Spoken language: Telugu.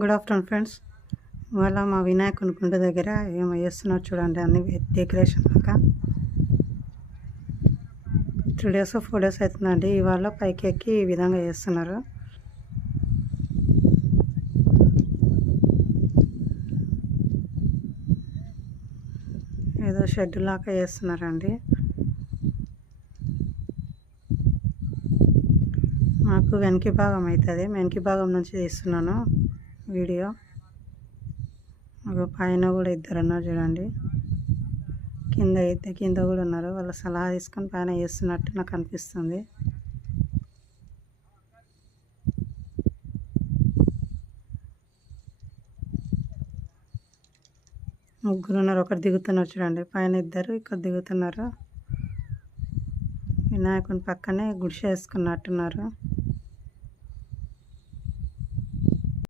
Good afternoon friends. ఇవాళ మా వినాయకుని కుండ దగ్గర ఏమో చేస్తున్నారు చూడండి. అన్ని డెకరేషన్ లాగా 3 days 4 days అవుతుందండి. ఇవాళ పైకి ఎక్కి ఈ విధంగా చేస్తున్నారు. ఏదో షెడ్ లాగా చేస్తున్నారండి. నాకు వెనక భాగం అవుతుంది, వెనక భాగం నుంచి తీస్తున్నాను వీడియో. పైన కూడా ఇద్దరు ఉన్నారు చూడండి, కింద కూడా ఉన్నారు. వాళ్ళ సలహా తీసుకొని పైన చేస్తున్నట్టు నాకు అనిపిస్తుంది. ముగ్గురు ఉన్నారు, ఒకరు దిగుతున్నారు చూడండి. పైన ఇద్దరు, ఇక్కడ దిగుతున్నారు. వినాయకుని పక్కనే గుడిసె వేసుకున్నట్టున్నారు.